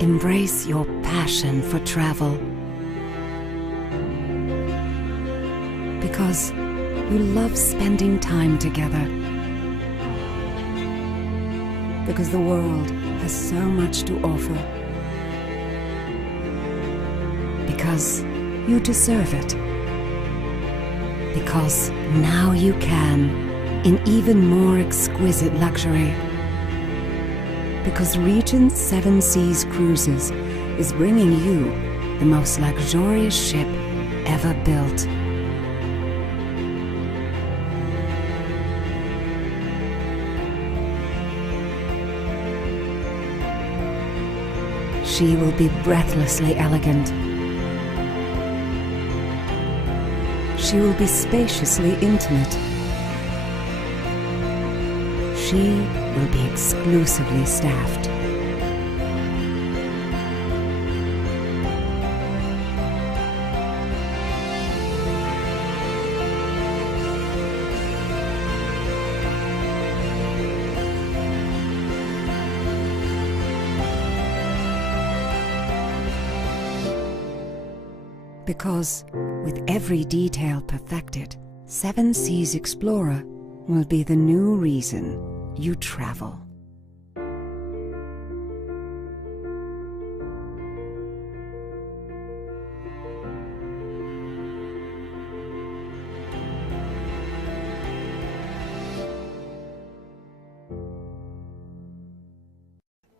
Embrace your passion for travel, because you love spending time together, because the world has so much to offer, because you deserve it, because now you can, in even more exquisite luxury. Because Regent's 7 Seas Cruises is bringing you the most luxurious ship ever built. She will be breathlessly elegant. She will be spaciously intimate. She will be exclusively staffed. Because, with every detail perfected, 7 Seas Explorer will be the new reason you travel.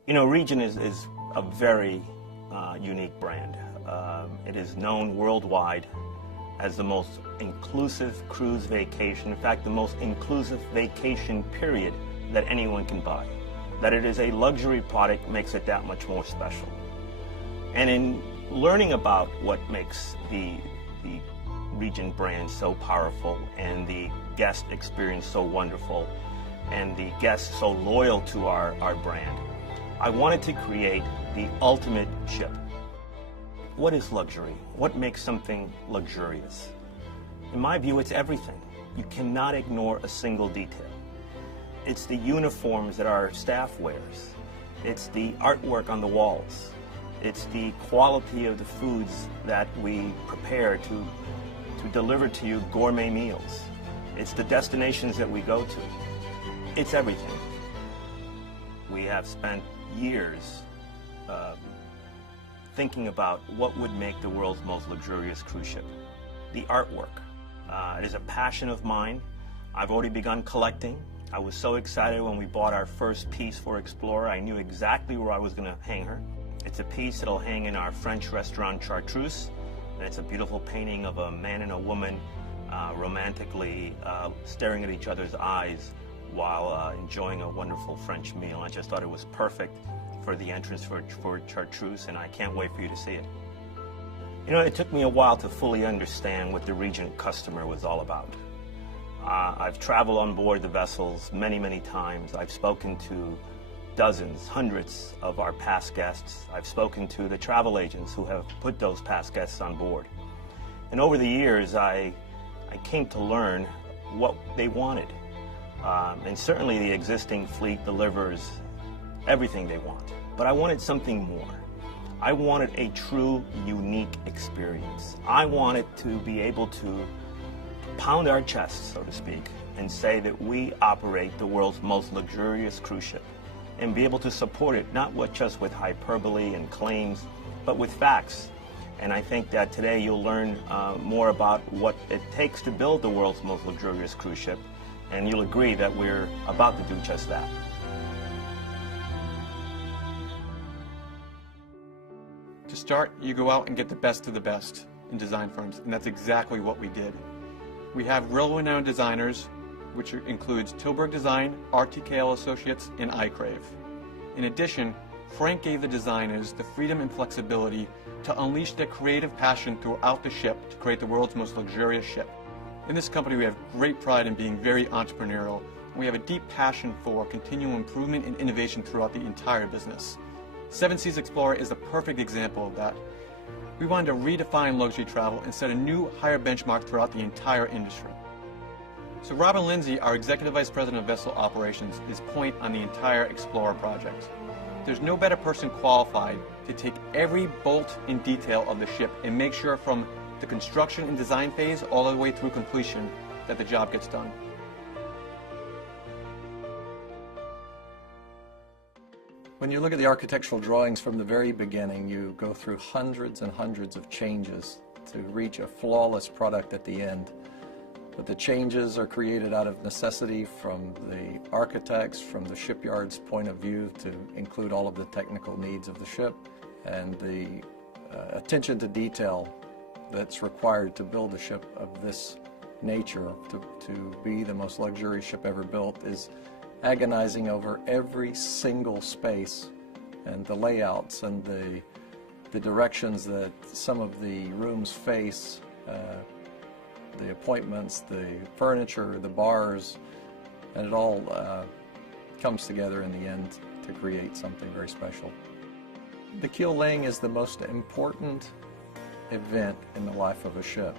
You know, Regent is a very unique brand. It is known worldwide as the most inclusive cruise vacation, in fact, the most inclusive vacation period that anyone can buy. That it is a luxury product makes it that much more special. And in learning about what makes the Regent brand so powerful and the guest experience so wonderful and the guests so loyal to our brand, I wanted to create the ultimate ship. What is luxury? What makes something luxurious? In my view, it's everything. You cannot ignore a single detail. It's the uniforms that our staff wears. It's the artwork on the walls. It's the quality of the foods that we prepare to deliver to you gourmet meals. It's the destinations that we go to. It's everything. We have spent years thinking about what would make the world's most luxurious cruise ship. The artwork. It is a passion of mine. I've already begun collecting. I was so excited when we bought our first piece for Explorer. I knew exactly where I was going to hang her. It's a piece that'll hang in our French restaurant Chartreuse, and it's a beautiful painting of a man and a woman romantically staring at each other's eyes while enjoying a wonderful French meal. I just thought it was perfect for the entrance for Chartreuse, and I can't wait for you to see it. You know, it took me a while to fully understand what the Regent customer was all about. I've traveled on board the vessels many, many times. I've spoken to dozens, hundreds of our past guests. I've spoken to the travel agents who have put those past guests on board. And over the years, I came to learn what they wanted. And certainly the existing fleet delivers everything they want. But I wanted something more. I wanted a true, unique experience. I wanted to be able to pound our chests, so to speak, and say that we operate the world's most luxurious cruise ship, and be able to support it not just with hyperbole and claims, but with facts. And I think that today you'll learn more about what it takes to build the world's most luxurious cruise ship, and you'll agree that we're about to do just that. To start, you go out and get the best of the best in design firms, and that's exactly what we did. We have world-renowned designers, which includes Tilburg Design, RTKL Associates, and iCrave. In addition, Frank gave the designers the freedom and flexibility to unleash their creative passion throughout the ship to create the world's most luxurious ship. In this company, we have great pride in being very entrepreneurial, and we have a deep passion for continual improvement and innovation throughout the entire business. 7 Seas Explorer is the perfect example of that. We wanted to redefine luxury travel and set a new, higher benchmark throughout the entire industry. So Robin Lindsay, our Executive Vice President of Vessel Operations, is point on the entire Explorer project. There's no better person qualified to take every bolt in detail of the ship and make sure from the construction and design phase all the way through completion that the job gets done. When you look at the architectural drawings from the very beginning, you go through hundreds and hundreds of changes to reach a flawless product at the end. But the changes are created out of necessity from the architects, from the shipyard's point of view, to include all of the technical needs of the ship, and the attention to detail that's required to build a ship of this nature, to be the most luxurious ship ever built, is agonizing over every single space and the layouts and the directions that some of the rooms face, the appointments, the furniture, the bars, and it all comes together in the end to create something very special. The keel laying is the most important event in the life of a ship.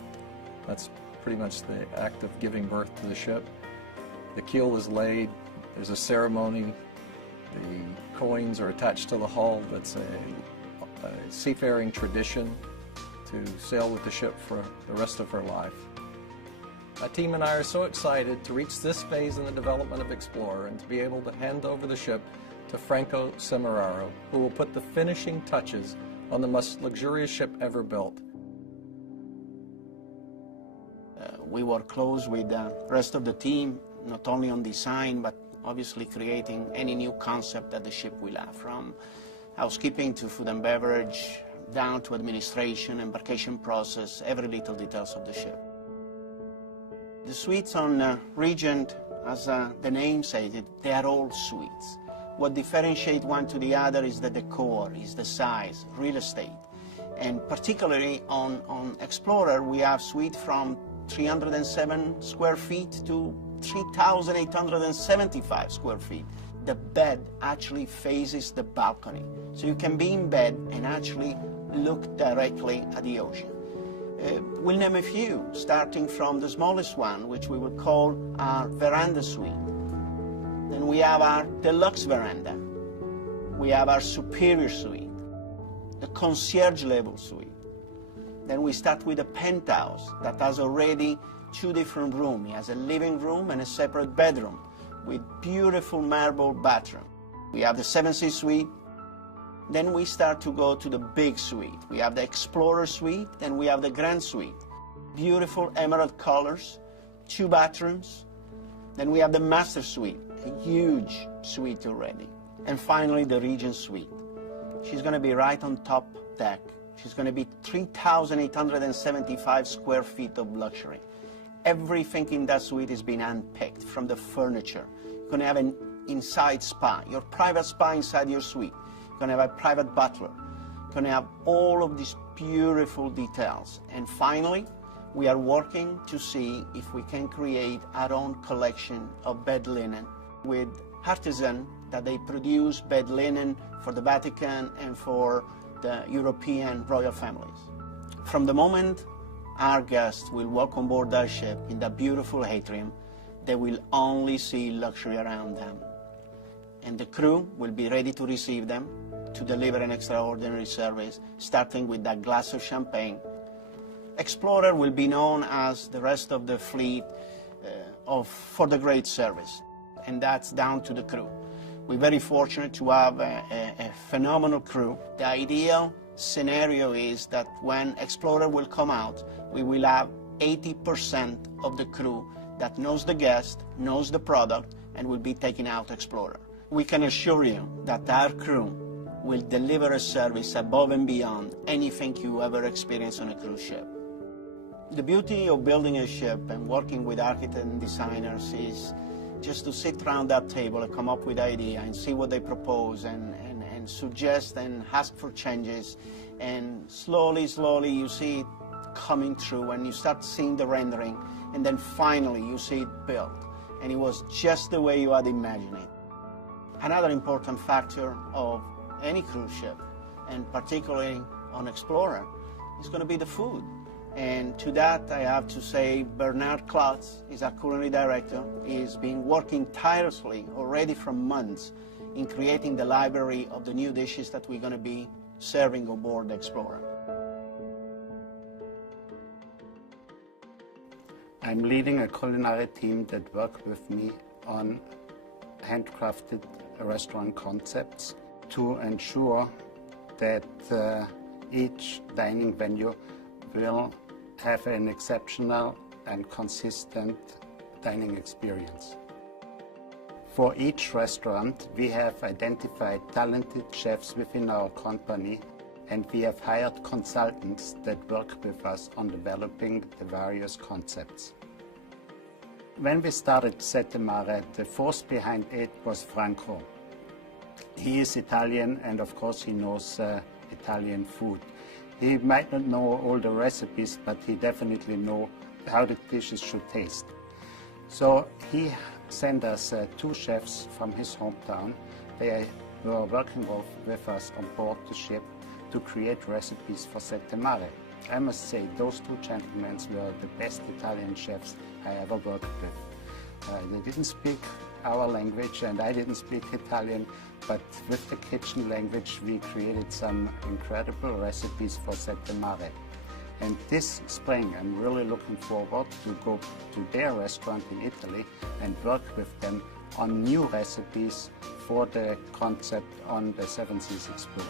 That's pretty much the act of giving birth to the ship. The keel is laid. There's a ceremony. The coins are attached to the hull. That's a seafaring tradition to sail with the ship for the rest of her life. My team and I are so excited to reach this phase in the development of Explorer and to be able to hand over the ship to Franco Semeraro, who will put the finishing touches on the most luxurious ship ever built. We work close with the rest of the team, not only on design, but obviously creating any new concept that the ship will have, from housekeeping to food and beverage, down to administration, embarkation process, every little details of the ship. The suites on Regent, as the name says it, they are all suites. What differentiates one to the other is the decor, is the size, real estate. And particularly on Explorer, we have suites from 307 square feet to 3,875 square feet. The bed actually faces the balcony. So you can be in bed and actually look directly at the ocean. We'll name a few, starting from the smallest one, which we would call our veranda suite. Then we have our deluxe veranda. We have our superior suite, the concierge level suite. Then we start with a penthouse that has already 2 different rooms. It has a living room and a separate bedroom with beautiful marble bathroom. We have the 7 Seas suite. Then we start to go to the big suite. We have the Explorer suite, then we have the Grand suite. Beautiful emerald colors, 2 bathrooms. Then we have the Master suite, a huge suite already. And finally, the Regent suite. She's going to be right on top deck. She's going to be 3,875 square feet of luxury. Everything in that suite is being handpicked, from the furniture. You're going to have an inside spa, your private spa inside your suite. You're going to have a private butler. You're going to have all of these beautiful details. And finally, we are working to see if we can create our own collection of bed linen with artisans that they produce bed linen for the Vatican and for the European royal families. From the moment our guests will walk on board our ship in that beautiful atrium, they will only see luxury around them. And the crew will be ready to receive them, to deliver an extraordinary service, starting with that glass of champagne. Explorer will be known as the rest of the fleet for the great service, and that's down to the crew. We're very fortunate to have a phenomenal crew. The ideal scenario is that when Explorer will come out, we will have 80% of the crew that knows the guest, knows the product, and will be taking out Explorer. We can assure you that our crew will deliver a service above and beyond anything you ever experience on a cruise ship. The beauty of building a ship and working with architects and designers is just to sit around that table and come up with ideas and see what they propose and suggest and ask for changes. And slowly you see it coming through and you start seeing the rendering, and then finally you see it built. And it was just the way you had imagined it. Another important factor of any cruise ship, and particularly on Explorer, is going to be the food. And to that, I have to say Bernard Klotz is our culinary director. He's been working tirelessly already for months in creating the library of the new dishes that we're going to be serving on board the Explorer. I'm leading a culinary team that work with me on handcrafted restaurant concepts to ensure that each dining venue will have an exceptional and consistent dining experience. For each restaurant, we have identified talented chefs within our company, and we have hired consultants that work with us on developing the various concepts. When we started Sette Mare, the force behind it was Franco. He is Italian, and of course he knows Italian food. He might not know all the recipes, but he definitely knows how the dishes should taste. So he sent us 2 chefs from his hometown. They were working with us on board the ship to create recipes for Sette Mare. I must say, those 2 gentlemen were the best Italian chefs I ever worked with. They didn't speak our language and I didn't speak Italian, but with the kitchen language we created some incredible recipes for Sette Mare. And this spring I'm really looking forward to go to their restaurant in Italy and work with them on new recipes for the concept on the Seven Seas Explorer.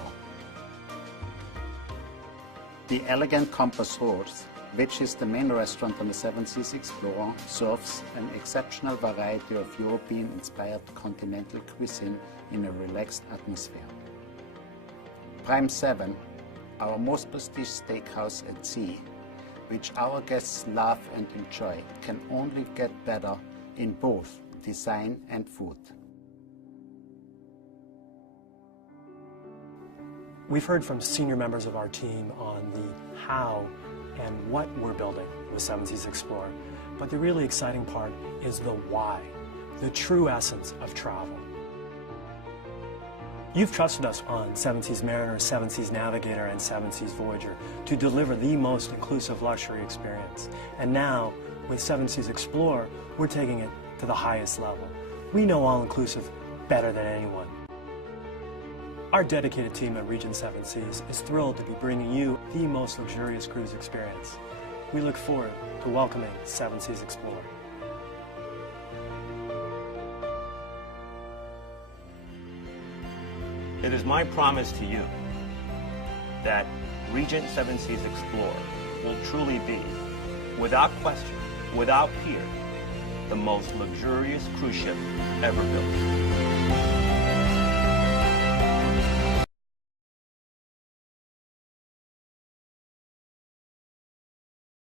The Elegant Compass Rose, which is the main restaurant on the Seven Seas Explorer, serves an exceptional variety of European-inspired continental cuisine in a relaxed atmosphere. Prime 7, our most prestigious steakhouse at sea, which our guests love and enjoy, can only get better in both design and food. We've heard from senior members of our team on the how and what we're building with Seven Seas Explorer, but the really exciting part is the why, the true essence of travel. You've trusted us on Seven Seas Mariner, Seven Seas Navigator, and Seven Seas Voyager to deliver the most inclusive luxury experience. And now, with Seven Seas Explorer, we're taking it to the highest level. We know all-inclusive better than anyone. Our dedicated team at Regent Seven Seas is thrilled to be bringing you the most luxurious cruise experience. We look forward to welcoming Seven Seas Explorer. It is my promise to you that Regent Seven Seas Explorer will truly be, without question, without peer, the most luxurious cruise ship ever built.